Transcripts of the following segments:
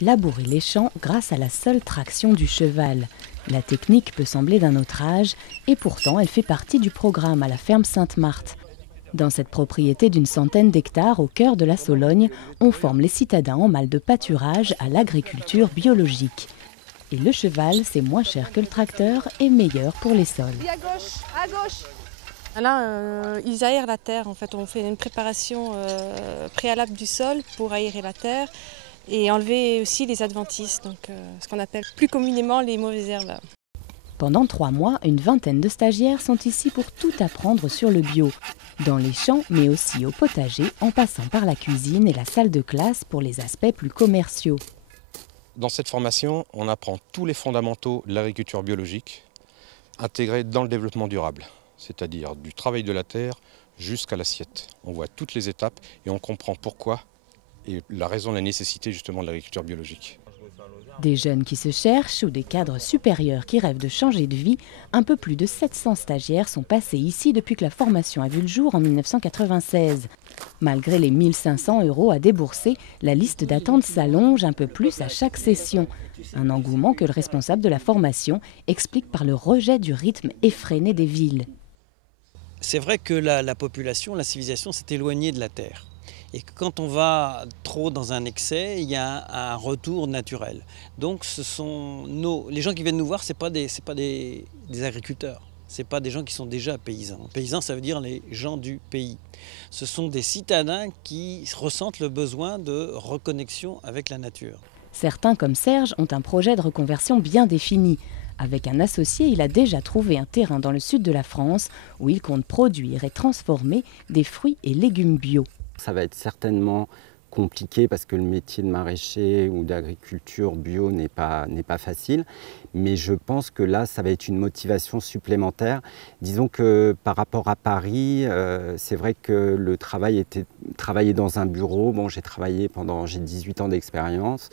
Labourer les champs grâce à la seule traction du cheval. La technique peut sembler d'un autre âge et pourtant elle fait partie du programme à la ferme Sainte-Marthe. Dans cette propriété d'une centaine d'hectares au cœur de la Sologne, on forme les citadins en mal de pâturage à l'agriculture biologique. Et le cheval, c'est moins cher que le tracteur et meilleur pour les sols. À gauche, à gauche. Là, ils aèrent la terre. En fait, on fait une préparation préalable du sol pour aérer la terre et enlever aussi les adventices, donc ce qu'on appelle plus communément les mauvaises herbes. Pendant 3 mois, une vingtaine de stagiaires sont ici pour tout apprendre sur le bio. Dans les champs, mais aussi au potager, en passant par la cuisine et la salle de classe pour les aspects plus commerciaux. Dans cette formation, on apprend tous les fondamentaux de l'agriculture biologique, intégrés dans le développement durable, c'est-à-dire du travail de la terre jusqu'à l'assiette. On voit toutes les étapes et on comprend pourquoi et la raison de la nécessité justement de l'agriculture biologique. Des jeunes qui se cherchent ou des cadres supérieurs qui rêvent de changer de vie, un peu plus de 700 stagiaires sont passés ici depuis que la formation a vu le jour en 1996. Malgré les 1 500 € à débourser, la liste d'attente s'allonge un peu plus à chaque session. Un engouement que le responsable de la formation explique par le rejet du rythme effréné des villes. C'est vrai que la population, la civilisation s'est éloignée de la terre. Et que quand on va trop dans un excès, il y a un retour naturel. Donc les gens qui viennent nous voir, ce n'est pas des agriculteurs, ce n'est pas des gens qui sont déjà paysans. Paysans, ça veut dire les gens du pays. Ce sont des citadins qui ressentent le besoin de reconnexion avec la nature. Certains, comme Serge, ont un projet de reconversion bien défini. Avec un associé, il a déjà trouvé un terrain dans le sud de la France où il compte produire et transformer des fruits et légumes bio. Ça va être certainement compliqué parce que le métier de maraîcher ou d'agriculture bio n'est pas facile. Mais je pense que là, ça va être une motivation supplémentaire. Disons que par rapport à Paris, c'est vrai que le travail était travailler dans un bureau. Bon, j'ai 18 ans d'expérience.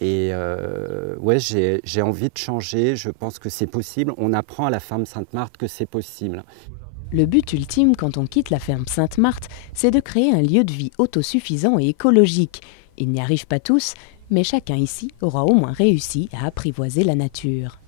Et ouais, j'ai envie de changer. Je pense que c'est possible. On apprend à la ferme Sainte-Marthe que c'est possible. Le but ultime quand on quitte la ferme Sainte-Marthe, c'est de créer un lieu de vie autosuffisant et écologique. Ils n'y arrivent pas tous, mais chacun ici aura au moins réussi à apprivoiser la nature.